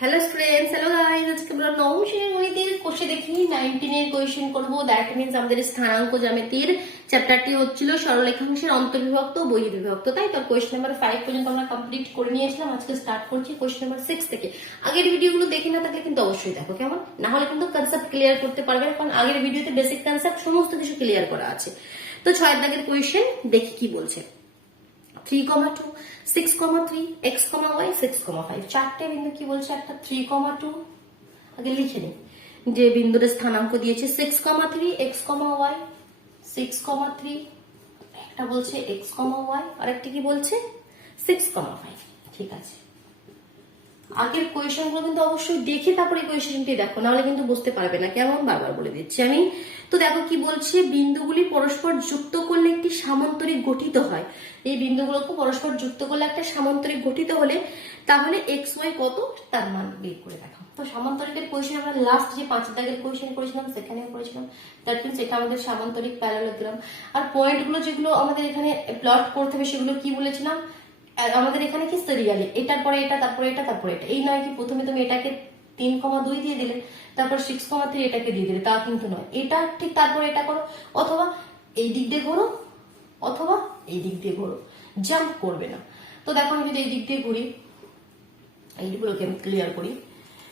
Hello students, hello guys, আজকে আমরা নবম শ্রেণীর গণিতের কোষে দেখি 19 এর কোয়েশ্চেন করব। দ্যাট মিন্স আমাদের স্থানাঙ্ক জ্যামিতির চ্যাপ্টারটি হচ্ছিল সরলরেখাংশের অন্তর্বিভক্ত ও বহির্বিভক্ত, তাই তো কোয়েশ্চেন নাম্বার 5 পর্যন্ত আমরা কমপ্লিট করে নিয়েছিলাম। আজকে স্টার্ট করছি কোয়েশ্চেন নাম্বার 6 থেকে। আগের ভিডিওগুলো দেখে না থাকলে কিন্তু অবশ্যই দেখো, কেমন? না হলে কিন্তু কনসেপ্ট ক্লিয়ার করতে পারবে, কারণ আগের ভিডিওতে বেসিক কনসেপ্ট সমস্ত কিছু ক্লিয়ার করা আছে। তো 6 দাগের কোয়েশ্চেন দেখি কি বলছে। 3,2, 6,3, x, y, 6,5 চারটে বিন্দু কি বলছে, একটা 3,2 আগে লিখে নিই, যে বিন্দুর স্থানাঙ্ক দিয়েছে 6,3, x, y, 6,3, একটা বলছে x, y, আর একটা কি বলছে 6,5। ঠিক আছে, আগের কোয়েশ্চেন গুলো কিন্তু অবশ্যই দেখে তারপরে কোয়েশ্চেনটি দেখো, নাহলে কিন্তু বুঝতে পারবে না, কেমন? বারবার বলে দিচ্ছি আমি। তো দেখো কি বলছে, বিন্দুগুলি পরস্পর যুক্ত করলে একটি সামান্তরিক গঠিত হয়। এই বিন্দুগুলোকে পরস্পর যুক্ত করলে একটা সামান্তরিক গঠিত হলে তাহলে এক্স ওয়াই কত তার মান বের করে দেখাও। তো সামান্তরিকের কোয়েশ্চেন আমরা লাস্ট যে 5 দাগের কোয়েশ্চেন করেছিলাম সেখানেও করেছিলাম। দ্যাট মিন্স এটা আমাদের সামান্তরিক প্যারালোগ্রাম। আর পয়েন্টগুলো যেগুলো আমাদের এখানে প্লট করতে হবে সেগুলো কি বলেছিলাম, আমাদের এখানে কি সিরিয়ালি, এটার পরে এটা, তারপরে এটা, তারপরে এটা। এই নয় কি প্রথমে তুমি এটাকে 3,2 দিয়ে দিলে, তারপর 6,3 এটাকে দিয়ে দিলে, তা কিন্তু নয়। এটা ঠিক তারপরে এটা করো, অথবা এই দিক দিয়ে ঘোরো, অথবা এই দিক দিয়ে ঘোরো, জাম্প করবে না। তো দেখো আমি যদি এই দিক দিয়ে ঘুরি, এইগুলোকে আমি ক্লিয়ার করি।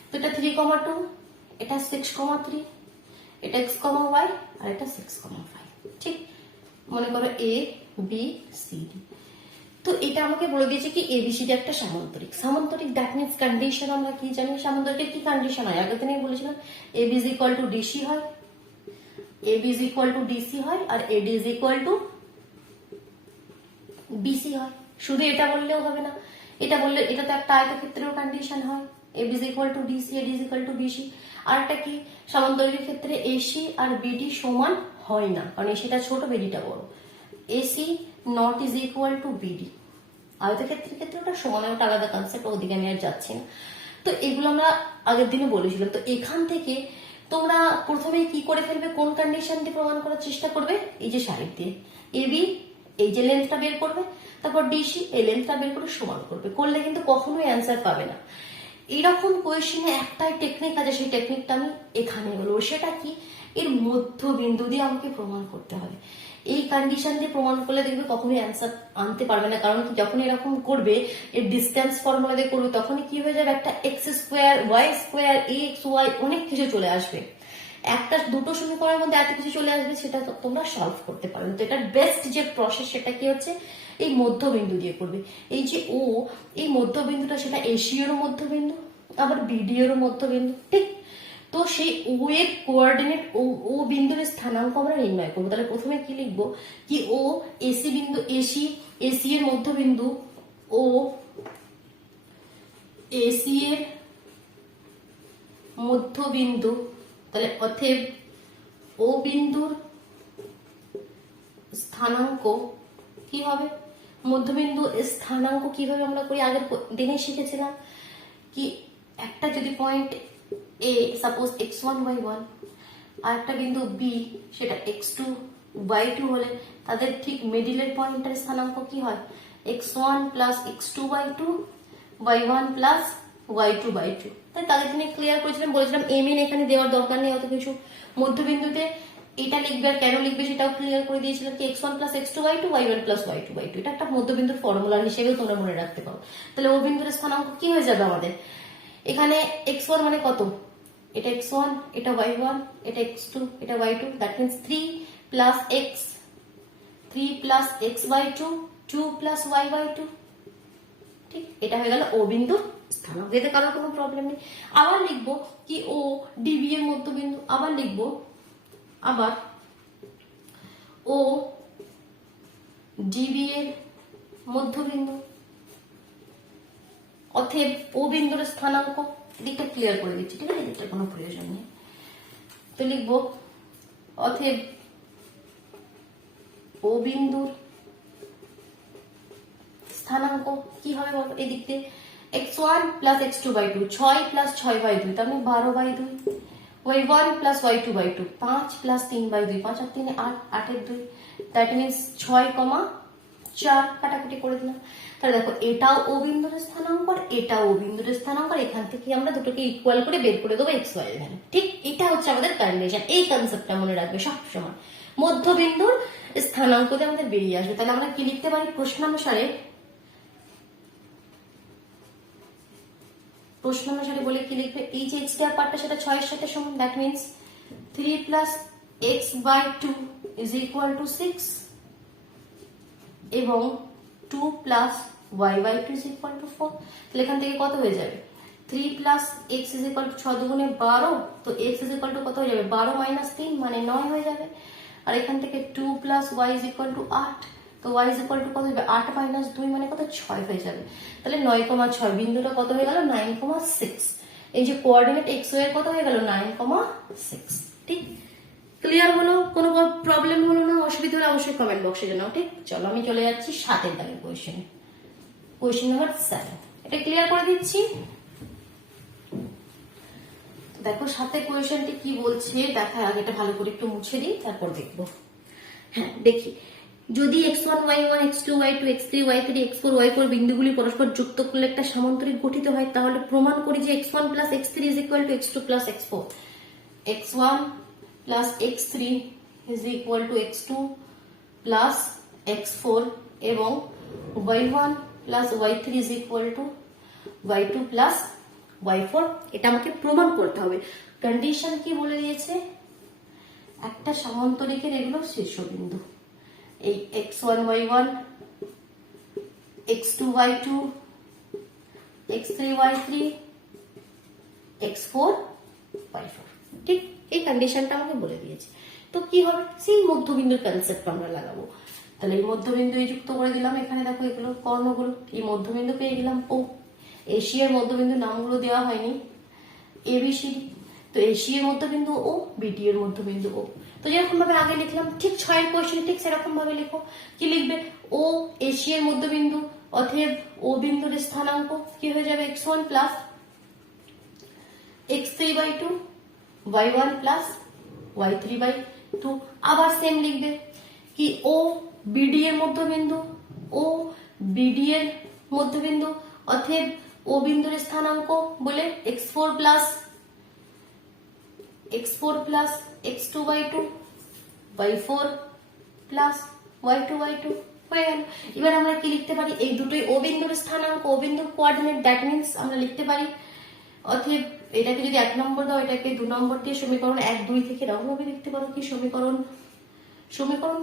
তো এটা 3,2, এটা 6,3, এটা x, y, আর এটা 6,5। ঠিক, মনে করো এ বি সি ডি। তো এটা আমাকে বলে দিয়েছে কি এবিসিডি একটা সামান্তরিক। সামান্তরিক দ্যাট মিন্স কন্ডিশন আমরা কি জানি, সামান্তরিকের কি কন্ডিশন হয় আগের দিনে বলেছিলাম, AB is equal to DC হয়, AB is equal to DC হয়, আর AD is equal to BC হয়। শুধু এটা বললেও হবে না, এটা বললে এটা তো একটা আয়তক্ষেত্রের কন্ডিশন হয়, AB is equal to DC, AD is equal to BC. আর একটা কি, সামান্তরিকের ক্ষেত্রে এসি আর বিডি সমান হয় না, কারণ এসিটা ছোট বিডিটা বড়। AC not is equal to BD, আয়তক্ষেত্রের ক্ষেত্রে ওটা সমান, ওটা আলাদা কনসেপ্ট, ওদিকে আমি আর যাচ্ছি না। তো এগুলো আমরা আগের দিনে বলেছিলাম। তো এখান থেকে তোমরা প্রথমে কি করে ফেলবে, কোন কন্ডিশন দিয়ে প্রমাণ করার চেষ্টা করবে, এই যে সাইড দিয়ে এবি এই যে লেন্থটা বের করবে, তারপর ডিসি এই লেন্থটা বের করে সমান করবে, করলে কিন্তু কখনোই অ্যান্সার পাবে না। এইরকম কোয়েশ্চেনে একটাই টেকনিক আছে, সেই টেকনিকটা আমি এখানে বলবো। সেটা কি, এর মধ্যবিন্দু দিয়ে আমাকে প্রমাণ করতে হবে। এই কন্ডিশন দিয়ে প্রমাণ করলে দেখবে কখনোই অ্যান্সার আনতে পারবে না, কারণ যখন এরকম করবে, এর ডিস্টেন্স ফর্মুলা দিয়ে করবে, তখনই কি হয়ে যাবে, একটা X square, Y square, X Y অনেক কিছু চলে আসবে। একটা দুটো সমীকরণের মধ্যে এত কিছু চলে আসবে, সেটা তোমরা সলভ করতে পারবে। তো এটার বেস্ট যে প্রসেস সেটা কি হচ্ছে, এই মধ্যবিন্দু দিয়ে করবে। এই যে ও, এই মধ্যবিন্দুটা সেটা এশিয়ার মধ্যবিন্দু, আবার বিডিওর মধ্যবিন্দু। ঠিক, তো সেই ও এর কোঅর্ডিনেট, ও বিন্দুর স্থানাঙ্ক আমরা নির্ণয় করবো। তাহলে প্রথমে কি লিখবো, কি ও এসি বিন্দু, এসি এর মধ্যবিন্দু, ও এসি এর মধ্যবিন্দু। তাহলে অতএব ও বিন্দুর স্থানাঙ্ক কি হবে, মধ্যবিন্দু স্থানাঙ্ক কিভাবে আমরা করি আগের দিনে শিখেছিলাম, কি একটা যদি পয়েন্ট এ সাপোজ x1 y1 আর একটা বিন্দু বি সেটা x2 y2 হলে তাদের ঠিক মিডিলের পয়েন্টের স্থানাঙ্ক কি হয়, x1 plus x2 y2, y1 plus y2 y2। তাই তাদের জন্য ক্লিয়ার করেছিলাম, বলেছিলাম এমিন এখানে দেওয়ার দরকার নেই অত কিছু। মধ্যবিন্দুতে এটা লিখবে আর কেন লিখবে সেটাও ক্লিয়ার করে দিয়েছিলাম, কি x1 plus x2 y2, y1 plus y2 y2। এটা একটা মধ্যবিন্দুর ফর্মুলা হিসেবেও তোমরা মনে রাখতে পারো। তাহলে ও বিন্দুর স্থানাঙ্ক কি হয়ে যাবে আমাদের, এখানে x1 মানে কত, এটা x1, এটা y1, এটা x2, এটা y2, that means 3 plus x, 3 plus x y2, 2 plus y y2। ঠিক, এটা হয়ে গেল ও বিন্দুর স্থানাঙ্ক, এতে কারোর কোনো প্রবলেম নেই। আবার লিখবো কি ও ডিবি এর মধ্যবিন্দু, আবার লিখবো আবার ও ডিবি এর মধ্যবিন্দু। অতএব ও বিন্দুর স্থানাঙ্ক, দিকটা ক্লিয়ার করে দিচ্ছি, ঠিক আছে, এটার কোনো প্রয়োজন নেই। তো লিখবো অতএব ও বিন্দুর স্থানাঙ্ক কি হবে বলো, এই দিক দিয়ে x1 plus x2 by 2, 6 plus 6 by 2, তার মানে 12 by 2, y1 plus y2 by 2, 5 plus 3 by 2, 5 আর 3 8, 8 এর 2, দ্যাট মিন্স 6,4 কাটাকুটি করে দিলাম। তাহলে দেখো এটাও ও বিন্দুর স্থানাঙ্ক আর এটাও ও বিন্দুর স্থানাঙ্ক, আর এখান থেকে আমরা দুটোকে ইকুয়াল করে বের করে দেবো এক্স ওয়াই এর ভ্যালু। ঠিক এটা হচ্ছে আমাদের কন্ডিশন। এই কনসেপ্টটা মনে রাখবে সবসময়, মধ্যবিন্দুর স্থানাঙ্ক দিয়ে আমাদের বেরিয়ে আসবে। তাহলে আমরা কি লিখতে পারি প্রশ্নানুসারে, বলে কি লিখবে, এই যে এক্স দেওয়ার পার্টটা সেটা 6 এর সাথে সমান, that means 3 plus x by 2 is equal to 6 এবং 2 plus y by 2 is equal to 4। তাহলে এখান থেকে কত হয়ে যাবে, 3 plus x is equal to 6 দুগুণে 12, তো এক্স ইজ ইকুয়াল টু কত হয়ে যাবে, 12 মাইনাস 3 মানে 9 হয়ে যাবে। আর এখান থেকে 2 plus y is equal to 8, তো y ইজ ইকুয়াল টু কত হবে, 8 মাইনাস 2 মানে কত, 6 হয়ে যাবে। তাহলে 9,6 বিন্দুটা কত হয়ে গেল, 9,6। এই যে কোঅর্ডিনেট এক্স ওয়াই এর কত হয়ে গেল, 9,6। ঠিক ক্লিয়ার হলো? কোনো প্রবলেম হলো না? অসুবিধা হলে অবশ্যই কমেন্ট বক্সে জানাও। ঠিক চলো আমি চলে যাচ্ছি 7 দাগের কোয়েশ্চেনে, কোয়েশ্চেন নাম্বার 7। এটা ক্লিয়ার করে দিচ্ছি। দেখো 7 কোয়েশ্চেনটি কি বলছে দেখা, আগে এটা ভালো করে একটু মুছে দিই তারপর দেখবো। হ্যাঁ দেখি, যদি x1 y1 x2 y2 x3 y3 x4 y4 বিন্দুগুলি পরস্পর যুক্ত করলে একটা সামান্তরিক গঠিত হয়, তাহলে প্রমাণ করি যে x1 plus x3 is equal to x2 plus x4, x1 plus x3 is equal to x2 plus x4 এবং y1 plus y3 is equal to y2 plus y4। এটা আমাকে প্রমাণ করতে হবে। কন্ডিশন কি বলে দিয়েছে, একটা সামান্তরিকের এগুলো শীর্ষবিন্দু, এই x1 y1 x2 y2 x3 y3 x4 y4। ঠিক এই কন্ডিশনটা আমাকে বলে দিয়েছে। তো কি হবে, সেই মধ্যবিন্দুর কনসেপ্ট আমরা লাগাবো। তাহলে এই মধ্যবিন্দু যুক্ত করে দিলাম, এখানে দেখো এগুলো কর্ণগুলো, এই মধ্যবিন্দু পেয়ে গেলাম ও। এশিয়ার মধ্যবিন্দু নামগুলো দেওয়া হয়নি, এবিসিডি, তো এশিয়ার মধ্যবিন্দু ও, বিডি এর মধ্যবিন্দু ও। তো যেরকম ভাবে আগে লিখলাম ঠিক 6 এর কোয়েশ্চেন ঠিক সেরকম ভাবে লিখো। কি লিখবে, ও এশিয়ার মধ্যবিন্দু, অতএব ও বিন্দুর স্থানাঙ্ক কি হয়ে যাবে, x1 plus x3 by 2 y1 plus y3 by 2। আবার সেম লিখবে কি, ও বিডি এর মধ্যবিন্দু, ও বিডি এর মধ্যবিন্দু, অতএব ও বিন্দুর স্থানাঙ্ক বলে x4 plus x2 by 2 y4 plus y2 by 2 হয়ে গেল। এবার আমরা কি লিখতে পারি, এই দুটোই ও বিন্দুর স্থানাঙ্ক, ও বিন্দুর কোঅর্ডিনেট, দ্যাট মিন্স আমরা লিখতে পারি অতএব এটাকে যদি 1 নম্বর দাও, এটাকে 2 নম্বর দিয়ে সমীকরণ 1 2 থেকে এরকম ভাবে লিখতে পারো কি, সমীকরণ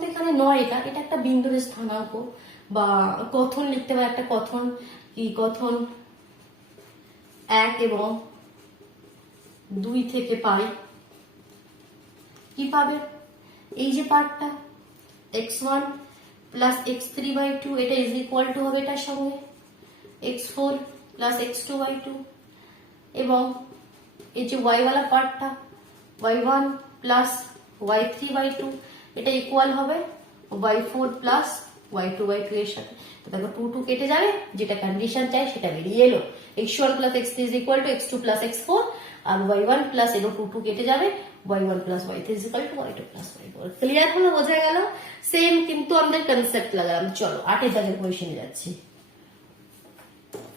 তো এখানে নয়, এটা একটা বিন্দুর স্থানাঙ্ক বা কথন লিখতে পারে, একটা কথন কি, কথন 1 এবং 2 থেকে পাই কি পাবে, এই যে পার্টটা x1 প্লাস x3 বাই 2 এটা ইজ ইকুয়াল টু হবে এটার সঙ্গে x4 প্লাস x2 বাই 2 এবং এই যে y वाला পার্টটা y1 প্লাস y3 বাই 2 এটা ইকুয়াল হবে y4 প্লাস y2 বাই 2 এর সাথে। তো দেখো 2 2 কেটে যাবে, যেটা কন্ডিশন চাই সেটা বেরিয়ে এলো, x1 plus x3 is equal to x2 plus x4, আর y1 প্লাস এলো 2 2 কেটে যাবে, y1 plus y3 is equal to y2 plus y4। Clear হলো, বোঝা গেল? সেম কিন্তু আমাদের কনসেপ্ট লাগালাম। চলো 8 দাগের কোয়েশ্চেনে যাচ্ছি।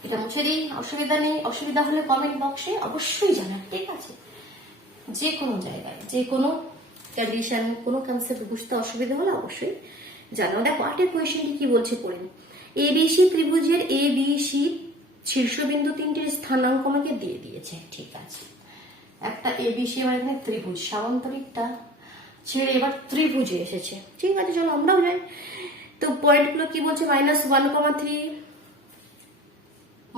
এটা মুছে দিই, অসুবিধা নেই। অসুবিধা হলে কমেন্ট বক্সে অবশ্যই জানান, ঠিক আছে? যে কোনো জায়গায় যে কোনো কন্ডিশন, কোনো কনসেপ্ট বুঝতে অসুবিধা হলে অবশ্যই জানাও। দেখো 8 কোয়েশ্চেনটি কি বলছে পড়ে নি। এবিসি ত্রিভুজের এবিসি শীর্ষবিন্দু তিনটির স্থানাঙ্ক আমাকে দিয়ে দিয়েছে, ঠিক আছে। একটা এবিসি আমার এখানে ত্রিভুজ, সামান্তরিকটা ছেড়ে এবার ত্রিভুজে এসেছে, ঠিক আছে। চলো আমরাও যাই। তো পয়েন্টগুলো কি বলছে, -1,3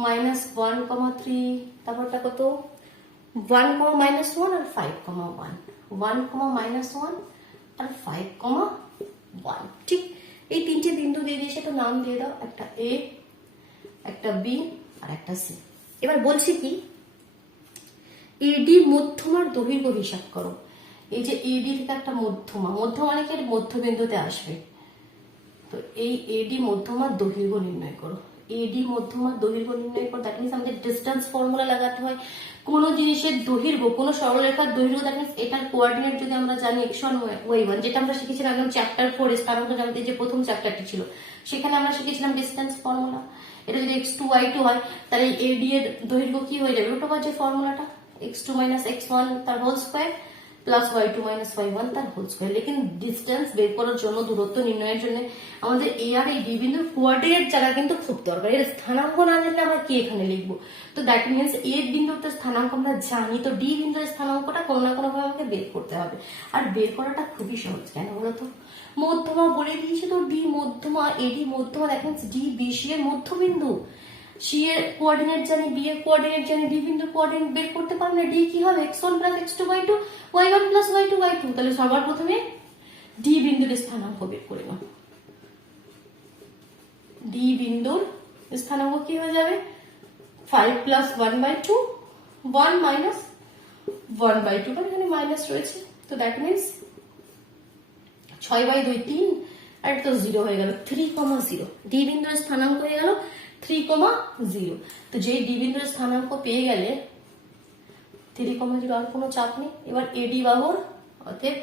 -1,3, তারপরটা কত 1, -1 আর 5,1, 1, -1 আর 5,1। ঠিক এই তিনটে বিন্দু দিয়ে দিয়েছে, তো নাম দিয়ে দাও, একটা এ, একটা বি আর একটা সি। এবার বলছি কি, এডি মধ্যমার দৈর্ঘ্য হিসাব করো। এই যে এডি থেকে একটা মধ্যমা মানে কি মধ্যবিন্দুতে আসবে, তো এই এডি মধ্যমার দৈর্ঘ্য নির্ণয় করো। এডি মধ্যমা দৈর্ঘ্য নির্ণয় করো, দ্যাট মিনস আমাদের ডিস্টেন্স ফর্মুলা লাগাতে হয়। কোন জিনিসের দৈর্ঘ্য, কোন সরলরেখার দৈর্ঘ্য, দ্যাট মিনস এটার কোঅর্ডিনেট যদি আমরা জানি x1 y1, যেটা আমরা শিখেছিলাম একদম চ্যাপ্টার 4 স্থানাঙ্ক জানতে, যে প্রথম চ্যাপ্টারটি ছিল সেখানে আমরা শিখেছিলাম ডিস্টেন্স ফর্মুলা। এটা যদি x2 y2 হয় তাহলে এডি এর দৈর্ঘ্য কি হয়ে যাবে, রুট ওভার যে ফর্মুলাটা x2 মাইনাস x1 তার whole square plus y2 minus y1 তার হোল স্কয়ার। লেকিন ডিস্টেন্স বের করার জন্য, দূরত্ব নির্ণয়ের জন্য আমাদের এ আর এই ডি বিন্দুর কোঅর্ডিনেট জানা কিন্তু খুব দরকার। এর স্থানাঙ্ক না জানলে আমরা কি এখানে লিখবো? তো দ্যাট মিনস এ বিন্দুর তো স্থানাঙ্ক আমরা জানি, তো ডি বিন্দুর স্থানাঙ্কটা কোনো না কোনো ভাবে আমাকে বের করতে হবে। আর বের করাটা খুবই সহজ, কেন বলতো? মধ্যমা বলে দিয়েছে তো, ডি মধ্যমা, এডি মধ্যমা, that means D B C এর মধ্যবিন্দু। সি এর কোঅর্ডিনেট জানি, বি এর কোঅর্ডিনেট জানি, ডি বিন্দুর কোঅর্ডিনেট বের করতে পারবো না। ডি কি হবে, x1 plus x2 y2, y1 plus y2 y2। তাহলে সবার প্রথমে ডি বিন্দুর স্থানাঙ্ক বের করে নাও। ডি বিন্দুর স্থানাঙ্ক কি হয়ে যাবে, 5 প্লাস 1/2, 1 মাইনাস 1/2, কারণ এখানে মাইনাস রয়েছে। তো দ্যাট মিনস 6/2 3, আর তো 0 হয়ে গেল, 3,0। ডি বিন্দুর স্থানাঙ্ক হয়ে গেল 3,0। তো যে ডি বিন্দুর স্থানাঙ্ক পেয়ে গেলে 3,0, আর কোনো চাপ নেই। এবার এডি বাহুর, অতএব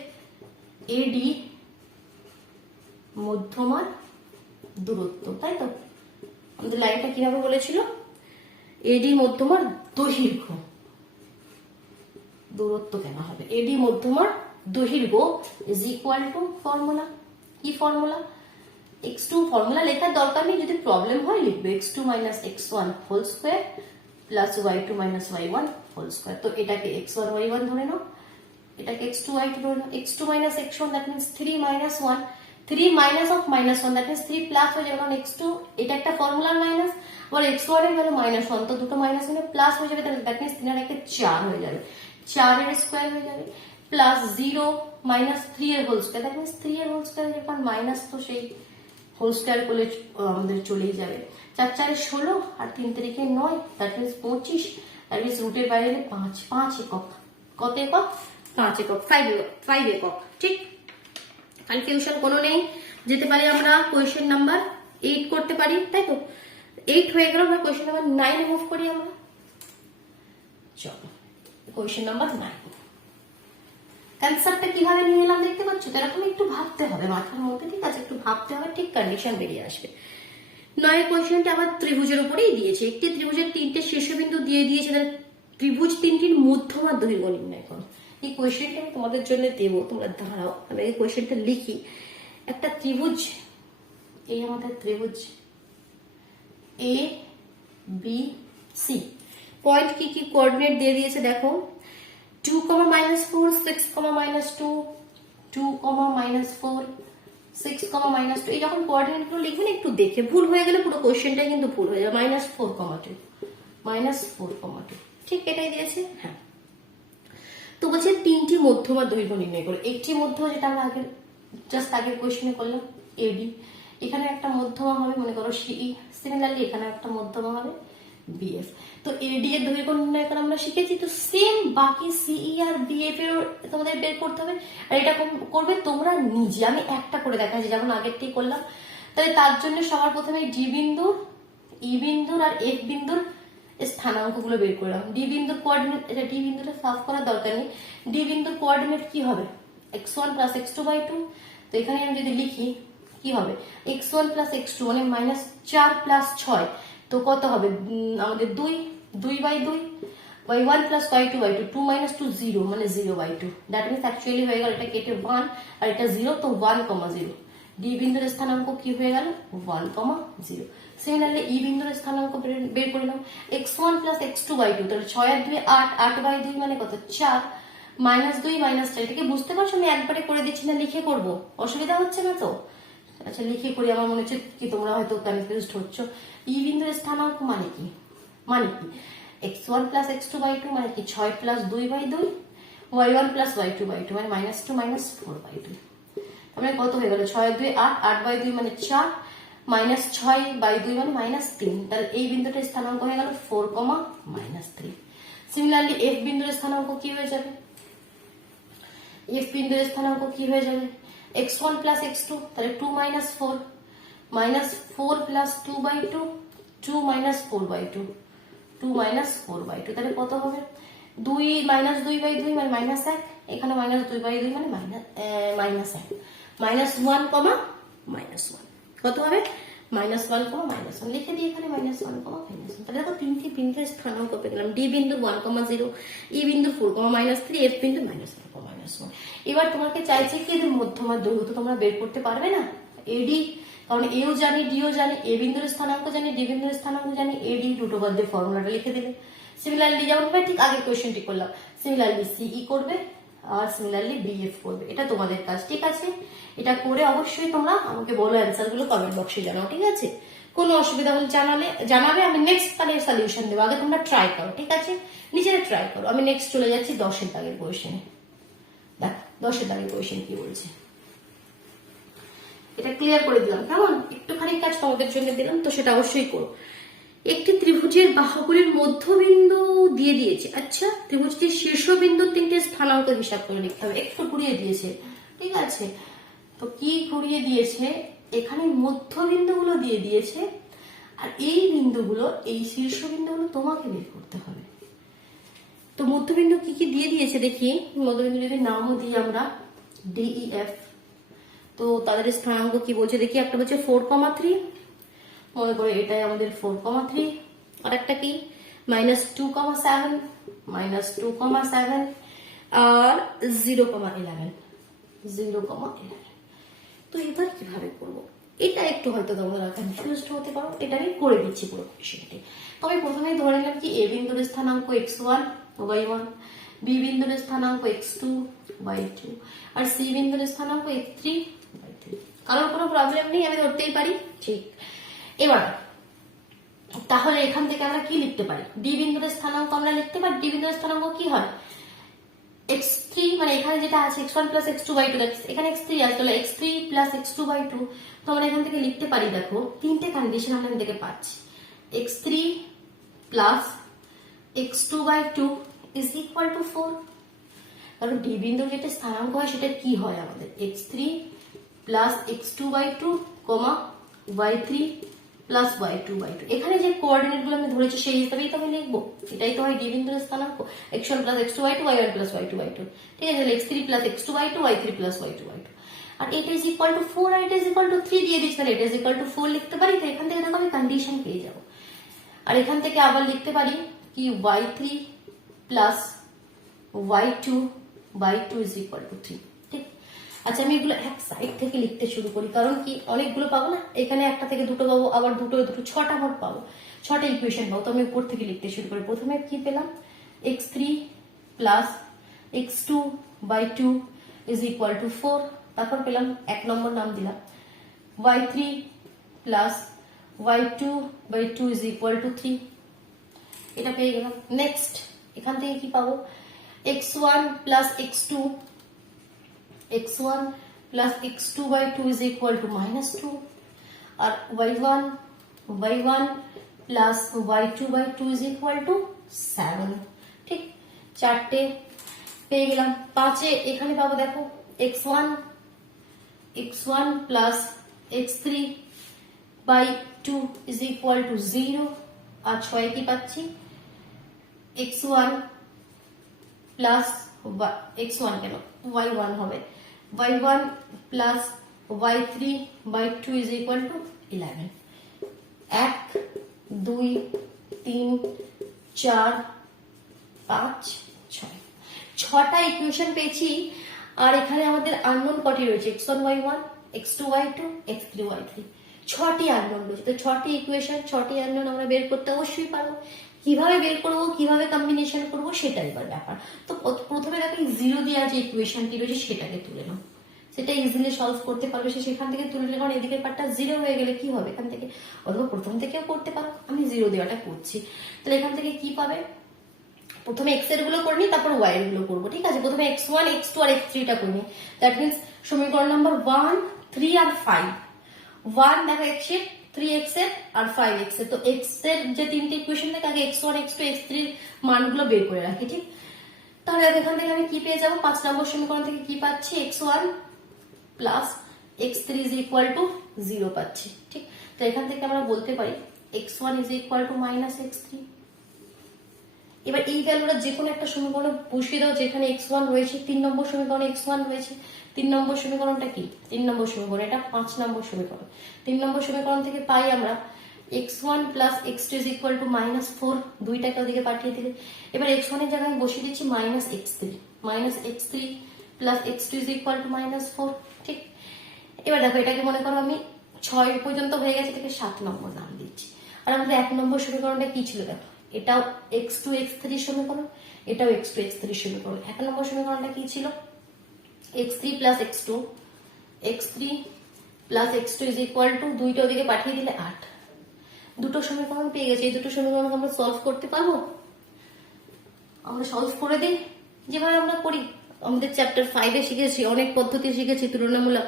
এডি মধ্যমার দূরত্ব, তাই তো? আমাদের লাইনটা কিভাবে বলেছিল, এডি মধ্যমার দৈর্ঘ্য, দূরত্ব কেন হবে, এডি মধ্যমার দৈর্ঘ্য ইজ ইকুয়াল টু ফর্মুলা। কি ফর্মুলা? x2 ফর্মুলা লেখার দরকার নেই, যদি প্রবলেম হয় লিখবে x2 minus x1 whole square plus y2 minus y1 whole square. তো এটাকে x1 y1 ধরে নাও, এটাকে x2 y2 ধরে নাও। x2 minus x1 that means 3 minus 1, 3 minus of minus 1 that means 3 plus হয়ে যাবে, কারণ x2 এটা একটা ফর্মুলার মাইনাস, আবার x1 এর ভ্যালু -1, তো দুটো মাইনাস হলে প্লাস হয়ে যাবে, দ্যাট মিনস 3 আর 1 4 হয়ে যাবে, 4 এর স্কয়ার হয়ে যাবে, প্লাস 0 মাইনাস 3 এর হোল স্কয়ার, দ্যাট মিনস 3 এর হোল স্কয়ার, কারণ মাইনাস তো সেই হোল স্কয়ার করলে আমাদের চলেই যাবে। 4 4 16, আর 3 3 9, দ্যাট মিনস 25, দ্যাট মিনস রুটের বাইরে 5, 5 একক। কত একক? 5 একক, 5 একক। ঠিক, কনফিউশন কোনো নেই। যেতে পারি আমরা কোয়েশ্চেন নাম্বার 8 করতে পারি, তাই তো? 8 হয়ে গেল, আমরা কোয়েশ্চেন নাম্বার 9 মুভ করি আমরা। চলো কোয়েশ্চেন নাম্বার 9, কনসেপ্টটা কিভাবে নিয়ে এলাম দেখতে পাচ্ছ তো? এরকম একটু ভাবতে হবে মাথার মধ্যে, ঠিক আছে? একটু ভাবতে হবে, ঠিক কন্ডিশন বেরিয়ে আসবে। 9 কোয়েশ্চেনটা আবার ত্রিভুজের উপরেই দিয়েছে। একটি ত্রিভুজের 3টে শীর্ষবিন্দু দিয়ে দিয়েছে, তাহলে ত্রিভুজ 3টির মধ্যমার দৈর্ঘ্য নির্ণয় করো। এই কোয়েশ্চেনটা আমি তোমাদের জন্য দেবো, তোমরা দাঁড়াও আমি এই কোয়েশ্চেনটা লিখি। একটা ত্রিভুজ, এই আমাদের ত্রিভুজ এ বি সি, পয়েন্ট কি কি কোঅর্ডিনেট দিয়ে দিয়েছে দেখো, 2, -4, 6, -2, 2, -4, 6, -2। এই যখন কোঅর্ডিনেট গুলো লিখবেন একটু দেখে, ভুল হয়ে গেলে পুরো কোশ্চেনটাই কিন্তু ভুল হয়ে যাবে। -4, 2, -4, 2, ঠিক এটাই দিয়েছে। হ্যাঁ, তো বলছে 3টি মধ্যমার দৈর্ঘ্য নির্ণয় করো। একটি মধ্যমা, যেটা আমরা আগে জাস্ট আগের কোশ্চেনে করলাম, এডি, এখানে একটা মধ্যমা হবে মনে করো সিই, সিমিলারলি এখানে একটা মধ্যমা হবে বিএফ। তো এডি এর দৈর্ঘ্য নির্ণয় করা আমরা শিখেছি, তো সেম বাকি সিই আর বিএফ এর তোমাদের বের করতে হবে। আর এটা করবে তোমরা নিজে, আমি একটা করে দেখাচ্ছি যেমন আগেরটাই করলাম। তাহলে তার জন্য সবার প্রথমে ডি বিন্দুর, ই বিন্দুর আর এফ বিন্দুর স্থানাঙ্ক গুলো বের করলাম। ডি বিন্দুর কোঅর্ডিনেট, এটা ডি বিন্দুটা সাফ করার দরকার নেই। ডি বিন্দুর কোঅর্ডিনেট কি হবে, x1 প্লাস x2/2। তো এখানে আমি যদি লিখি কি হবে, x1 প্লাস x2 মানে -4 প্লাস 6, তো কত হবে আমাদের 2, 2/2, y1 প্লাস y2/2, 2 - 2 0 মানে 0/2, দ্যাট মিনস অ্যাকচুয়ালি হয়ে গেল এটা কেটে 1 আর এটা 0, তো 1, 0। ডি বিন্দুর স্থানাঙ্ক কি হয়ে গেল, 1, 0। সিমিলারলি ই বিন্দুর স্থানাঙ্ক বের করে নাও, x1 প্লাস x2/2, তাহলে 6 আর 2 8, 8/2 মানে কত 4, -2 -4। এটাকে বুঝতে পারছো, আমি একবারে করে দিচ্ছি না, লিখে করব, অসুবিধা হচ্ছে না তো? আচ্ছা লিখে করি, আমার মনে হচ্ছে কি তোমরা হয়তো কনফিউজড হচ্ছ। ই বিন্দুর স্থানাঙ্ক মানে কি, x1 প্লাস x2/2 মানে কি 6 প্লাস 2/2, y1 প্লাস y2/2 মানে -2 -4/2। তাহলে কত হয়ে গেল, 6 আর 2 8, 8/2 মানে 4, -6/2 মানে -3। তাহলে এই বিন্দুটার স্থানাঙ্ক হয়ে গেল 4, -3। সিমিলারলি এফ বিন্দুর স্থানাঙ্ক কি হয়ে যাবে, এফ বিন্দুর স্থানাঙ্ক কি হয়ে যাবে, x1 প্লাস x2, তাহলে 2 - 4, -4 প্লাস 2/2, 2 মাইনাস 4/2, 2 মাইনাস 4/2, তাহলে কত হবে? 2 মাইনাস 2/2 মানে মাইনাস 1, এখানে মাইনাস 2/2 মানে মাইনাস 1, মাইনাস 1 কমা মাইনাস 1, কত হবে? মাইনাস 1 কমা মাইনাস 1, লিখে দিই এখানে মাইনাস 1 কমা মাইনাস 1। তাহলে দেখো তিনটি বিন্দুর স্থানাঙ্ক পেয়ে গেলাম। ডি বিন্দু 1,0, ই বিন্দু 4,-3, এফ বিন্দু -1,-1। এবার তোমাকে চাইছে কি এদের মধ্যমার দৈর্ঘ্য, তো তোমরা বের করতে পারবে না? এডি, কারণ এও জানি ডিও জানি, এ বিন্দুর স্থানাঙ্ক জানি, ডি বিন্দুর স্থানাঙ্ক জানি, এডি √/, ফর্মুলাটা লিখে দিলে। সিমিলারলি যেমন ঠিক আগের কোয়েশ্চেনটি করলাম, সিমিলারলি সিই করবে আর সিমিলারলি বিএফ করবে। এটা তোমাদের কাজ, ঠিক আছে? এটা করে অবশ্যই তোমরা আমাকে বলো, অ্যান্সার গুলো কমেন্ট বক্সে জানাও, ঠিক আছে? কোনো অসুবিধা হলে জানাবে, আমি নেক্সট তাহলে সলিউশন দেবো। আগে তোমরা ট্রাই করো, ঠিক আছে? নিজেরা ট্রাই করো। আমি নেক্সট চলে যাচ্ছি 10-এর দাগের কোয়েশ্চেনে। দেখো 10-এর দাগের কোয়েশ্চেন কি বলছে, এটা ক্লিয়ার করে দিলাম। কেমন? একটুখানি কাজ তোমাদের জন্য দিলাম, তো সেটা অবশ্যই করো। একটি ত্রিভুজের বাহুগুলির মধ্যবিন্দু দিয়ে দিয়েছে। আচ্ছা, ত্রিভুজটির শীর্ষবিন্দুর 3টে স্থানাঙ্ক হিসাব করে লিখতে হবে। একটু ঘুরিয়ে দিয়েছে, ঠিক আছে? তো কি ঘুরিয়ে দিয়েছে? এখানে মধ্যবিন্দুগুলো দিয়ে দিয়েছে, আর এই বিন্দুগুলো, এই শীর্ষবিন্দুগুলো তোমাকে বের করতে হবে। তো মধ্যবিন্দু কি কি দিয়ে দিয়েছে দেখি। মধ্যবিন্দু যদি নামও দিই আমরা DEF, তো তাদের স্থানাঙ্ক কি বলছে দেখি। একটা বলছে 4,3, মনে করো এটাই আমাদের 4,3, আর একটা কি -2,7, -2,7, আর 0,11, 0,11। তো এবার কিভাবে করবো? এটা একটু হয়তো তোমরা কনফিউজ হতে পারো, এটা আমি করে দিচ্ছি পুরো কোশ্চেনটি। তবে প্রথমে ধরে নিলাম কি, এ বিন্দুর স্থানাঙ্ক x1, y1, বি বিন্দুর স্থানাঙ্ক x2, y2, আর সি বিন্দুর স্থানাঙ্ক x3, y3। কারোর কোনো প্রবলেম নেই, আমি ধরতেই পারি, ঠিক? এবার তাহলে এখান থেকে আমরা কি লিখতে পারি? ডি বিন্দুর স্থানাঙ্ক আমরা লিখতে পারি। ডি বিন্দুর স্থানাঙ্ক কি হয়? x3, মানে এখানে যেটা আছে x1 + x2/2, এখানে x3 আছে, তাহলে x3 + x2/2। তো আমরা এখান থেকে লিখতে পারি, দেখো তিনটে কন্ডিশন আমরা এখান থেকে পাচ্ছি। x3 + x2/2 = 4। কারণ ডি বিন্দুর যেটা স্থানাঙ্ক হয় সেটা কি হয় আমাদের? x3 + x2/2, y3 + y2/2। এখানে যে কোঅর্ডিনেট গুলো আমি ধরেছি সেই হিসাবেই তো আমি লিখবো। এটাই তো হয় ডি বিন্দুর স্থানাঙ্ক, x1 + x2/2, y1 + y2/2। ঠিক আছে? x3 + x2/2, y3 + y2/2। আর এটা = 4 আর এটা = 3 দিয়ে দিচ্ছি, তাহলে এটা = 4 লিখতে পারি। তো এখান থেকে দেখো আমি কন্ডিশন পেয়ে যাবো। আর এখান থেকে আবার লিখতে পারি কি, y3 + y2/2 = 3। ঠিক? আচ্ছা, আমি এগুলো এক সাইড থেকে লিখতে শুরু করি, কারণ কি অনেকগুলো পাবো না, এখানে একটা থেকে দুটো পাবো, আবার দুটো 6টা মোট পাবো, 6টা ইকুয়েশন পাবো। তো আমি উপর থেকে লিখতে শুরু করি। প্রথমে কি পেলাম? x3 + x2/2 = 4। তারপর পেলাম 1 নম্বর নাম দিলাম y3 + y2/2 = 3। এটা পেয়ে গেলাম। নেক্সট এখান থেকে কি পাবো? x1 + x2/2 = -2, আর y1 + y2/2 = 7। ঠিক? 4টে পেয়ে গেলাম। 5-এ এখানে পাবো, দেখো x1 + x3/2 = 0, আর 6-এ কি পাচ্ছি? x1 কেন y1 হবে, y1 + y3/2 = 11। 1 2 3 4 5 6, 6টা ইকুয়েশন পেয়েছি। আর এখানে আমাদের আননোন কটি রয়েছে? x1 y1, x2 y2, x3 y3। 6টি আননোন রয়েছে। তো 6টি ইকুয়েশন, 6টি আননোন আমরা বের করতে অবশ্যই পারবো। কিভাবে বের করবো, কিভাবে কম্বিনেশন করবো, সেটাই এবার ব্যাপার। তো প্রথমে দেখো 0 দিয়ে যে ইকুয়েশনটি রয়েছে সেটাকে তুলে নাও, সেটা ইজিলি সলভ করতে পারবে। সেখান থেকে তুলে নিলে, কারণ এদিকে পার্টটা 0 হয়ে গেলে কি হবে এখান থেকে, অথবা প্রথম থেকেও করতে পারো। আমি 0 দেওয়াটা করছি। তাহলে এখান থেকে কি পাবে? প্রথমে x এর গুলো করে নি, তারপর y এর গুলো করবো। ঠিক আছে? প্রথমে x1, x2 আর x3 টা করে নি। দ্যাট মিনস সমীকরণ নাম্বার 1, 3 আর 5। 1 দেখো x এর, 3x এর আর 5x এর। তো x এর যে তিনটে ইকুয়েশন থেকে আগে x1, x2, x3 এর মানগুলো বের করে রাখি। ঠিক? তাহলে এখান থেকে আমি কি পেয়ে যাবো? 5 নম্বর সমীকরণ থেকে কি পাচ্ছি? x1 + x3 = 0 পাচ্ছি। ঠিক? তো এখান থেকে আমরা বলতে পারি x1 is equal two minus x3। এবার এই ভ্যালুটা যে কোনো একটা সমীকরণে বসিয়ে দাও যেখানে x1 রয়েছে। 3 নম্বর সমীকরণে x1 রয়েছে। 3 নম্বর সমীকরণটা কি? 3 নম্বর সমীকরণ, এটা 5 নম্বর সমীকরণ। 3 নম্বর সমীকরণ থেকে পাই আমরা x1 plus x2 is equal two minus 4, দুইটাকে ওদিকে পাঠিয়ে দিলে। এবার x1 এর জায়গায় আমি বসিয়ে দিচ্ছি minus x3 plus x2 is equal two minus 4। ঠিক, এবার দেখো এটাকে মনে করো আমি 6 পর্যন্ত হয়ে গেছে, থেকে 7 নম্বর নাম দিচ্ছি। আর আমাদের 1 নম্বর সমীকরণটা কি ছিল দেখো, এটাও x2 x3 সমীকরণ, এটাও x2 x3 সমীকরণ। 1 নম্বর সমীকরণটা কি ছিল, x3 plus x2 plus x2 is equal two, দুইটা ওদিকে পাঠিয়ে দিলে 8। দুটো সমীকরণ পেয়ে গেছে। এই দুটো সমীকরণ আমরা সলভ করতে পারবো। আমরা সলভ করে দিই যেভাবে আমরা করি। আমাদের চ্যাপ্টার 5-এ শিখেছি, অনেক পদ্ধতি শিখেছি, তুলনামূলক,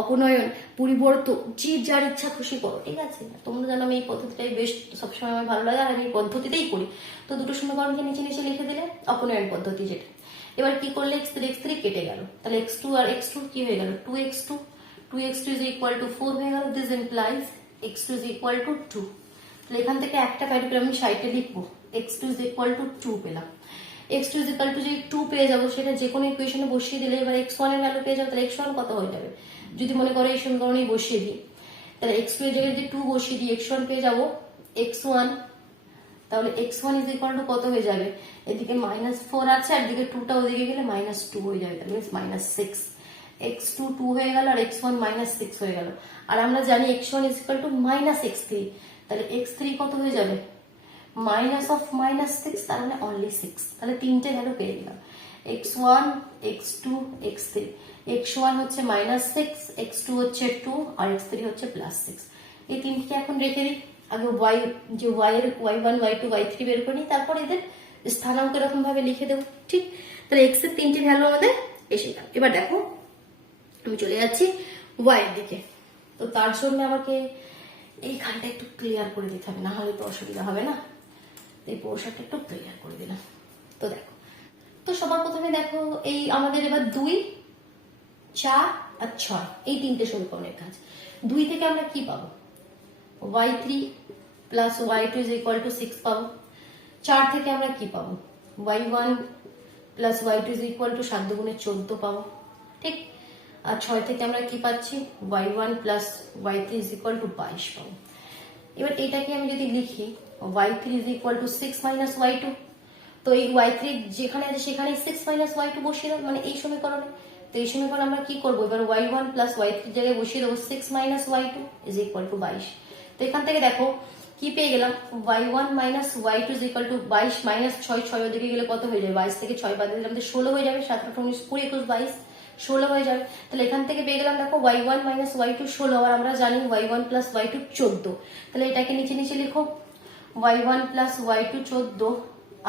অপনয়ন, পরিবর্তন, যে যার ইচ্ছা খুশি করো, ঠিক আছে। তোমরা জানো আমি এই পদ্ধতিটাই বেশ সবসময় আমার ভালো লাগে, আর আমি এই পদ্ধতিতেই করি। তো দুটো সমীকরণকে নিচে নিচে লিখে দিলে অপনয়ন পদ্ধতি যেটা। এবার কি করলে x3 কেটে গেল, তাহলে x2 আর x2 কি হয়ে গেল, 2x2 ইজ ইকুয়াল টু 4 হয়ে গেল। This implies x2 is equal two 2। তাহলে এখান থেকে একটা ভ্যালু আমি সাইডে লিখবো, x2 ইজ ইকুয়াল টু 2 পেলাম। x2 ইজ ইকুয়াল টু যে 2 পেয়ে যাবো, সেটা যে কোনো ইকুয়েশনে বসিয়ে দিলে এবার x1 এর ভ্যালু পেয়ে যাবো। তাহলে x1 কত হয়ে যাবে, যদি মনে করো এই সমীকরণেই বসিয়ে দিই, তাহলে x2 এর জায়গায় যদি 2 বসিয়ে দিই x1 পেয়ে যাবো x1। তাহলে x1 ইজ ইকুয়াল টু কত হয়ে যাবে, এদিকে -4 আছে আর এদিকে 2টা ওদিকে গেলে -2 হয়ে যাবে, তাহলে -6। x2 2 হয়ে গেল আর x1 -6 হয়ে গেল। আর আমরা জানি x1 is equal two -x3, তাহলে x3 কত হয়ে যাবে, মাইনাস অফ -6, তার মানে অনলি 6। তাহলে তিনটে ভ্যালু পেয়ে গেলাম, x1 x2 x3। x1 হচ্ছে -6, x2 হচ্ছে 2 আর x3 হচ্ছে +6। এই তিনটে এখন রেখে দিই। আগে y যে y এর y1 y2 y3 বের করে নিই, তারপর এদের স্থানাঙ্ক এরকম ভাবে লিখে দেবো। ঠিক, তাহলে x এর তিনটি ভ্যালু আমাদের এসে গেল। এবার দেখো আমি চলে যাচ্ছি y এর দিকে। তো তার জন্য আমাকে এইখানটা একটু ক্লিয়ার করে দিতে হবে, না হলে তো অসুবিধা হবে না। এই পোর্শনটা একটু ক্লিয়ার করে দিলাম। তো দেখো, তো সবার প্রথমে দেখো এই আমাদের এবার 2, 4 আর 6 এই তিনটে সমীকরণের কাজ। 2 থেকে আমরা কি পাবো, y3 plus y2 is equal to 6 পাবো। 4 থেকে আমরা কি পাবো, y1 plus y2 is equal two 7 দুগুণে 14 পাবো। ঠিক, আর 6 থেকে আমরা কি পাচ্ছি, y1 plus y3 is equal two 22 পাবো। এবার এটাকে আমি যদি লিখি y3 is equal to 6 minus y2, তো এই y3 যেখানে আছে সেখানে 6 মাইনাস y2 বসিয়ে দাও, মানে এই সমীকরণে। তো এই সমীকরণে আমরা কি করবো, এবার y1 প্লাস y3 জায়গায় বসিয়ে দেবো 6 minus y2 is equal two 22। তো এখান থেকে দেখো কি পেয়ে গেলাম, y1 minus y2 is equal two 22 minus 6 ওদিকে গেলে কত হয়ে যাবে, 22 থেকে 6 বাদ দিলে আমাদের 16 হয়ে যাবে। 7 8 19 20 21 22 16 হয়ে যাবে। তাহলে এখান থেকে পেয়ে গেলাম দেখো y1 মাইনাস y2 16, আর আমরা জানি y1 প্লাস y2 14। তাহলে এটাকে নিচে নিচে লিখো, y1 প্লাস y2 14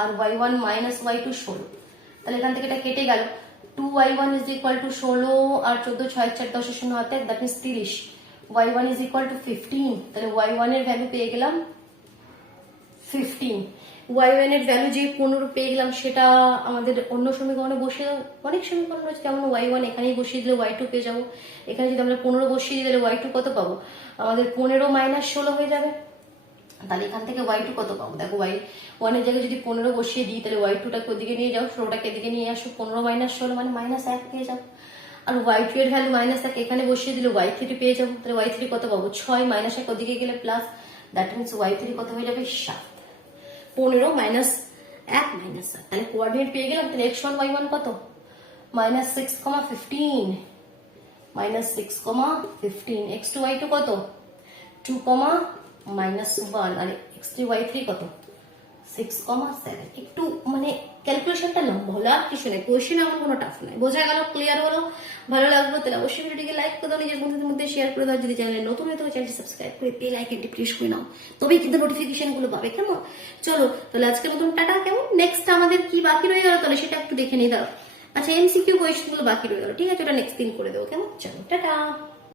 আর y1 মাইনাস y2 16। তাহলে এখান থেকে এটা কেটে গেল, 2y1 ইজ ইকুয়াল টু 16 আর 14 6 4 10 0 হাতে, that means 30। y1 is equal two 15, তাহলে y1 এর ভ্যালু পেয়ে গেলাম 15। y1 এর ভ্যালু যে 15 পেয়ে গেলাম, সেটা আমাদের অন্য সমীকরণে বসিয়ে দাও। অনেক সমীকরণ রয়েছে, যেমন y1 এখানেই বসিয়ে দিলে y2 পেয়ে যাবো। এখানে যদি আমরা 15 বসিয়ে দিই তাহলে y2 কত পাবো, আমাদের 15 মাইনাস 16 হয়ে যাবে। তাহলে এখান থেকে y2 কত পাবো, দেখো y1 এর জায়গায় যদি 15 বসিয়ে দিই, তাহলে y2টাকে ওদিকে নিয়ে যাও, 16টাকে এদিকে নিয়ে আসো, 15 মাইনাস 16 মানে -1 পেয়ে যাবো। আর y2 এর ভ্যালু -1 এখানে বসিয়ে দিলে y3 পেয়ে যাবো। তাহলে y3 কত পাবো, 6 -1 ওদিকে গেলে প্লাস, দ্যাট মিন্স y3 কত হয়ে যাবে 7। 15 মাইনাস 1 মাইনাস 7, তাহলে কোঅর্ডিনেট পেয়ে গেলাম। তাহলে x1 y1 কত, -6, 15 -6, 15। x2 y2 কত, 2, -1, আর x3 y3 কত, 6, 7। একটু মানে ক্যালকুলেশনটা লম্বা হলো, আর কিছু নেই। কোয়েশ্চেন আমার কোনো টাফ নয়। বোঝা গেল, ক্লিয়ার হলো, ভালো লাগলো? তাহলে অবশ্যই ভিডিওটিকে লাইক করে দাও, নিজের বন্ধুদের মধ্যে শেয়ার করে দাও। যদি চ্যানেলে নতুন হয়ে থাকে চ্যানেলটি সাবস্ক্রাইব করে বেল আইকনটি প্রেস করে নাও, তবেই কিন্তু নোটিফিকেশন গুলো পাবে। কেমন, চলো তাহলে আজকের মতন টাটা। কেমন, নেক্সট আমাদের কি বাকি রয়ে গেল, তাহলে সেটা একটু দেখে নিই। দাও, আচ্ছা এমসিকিউ কোয়েশ্চেন গুলো বাকি রয়ে গেল, ঠিক আছে, ওটা নেক্সট দিন করে দেবো। কেমন, চলো টাটা।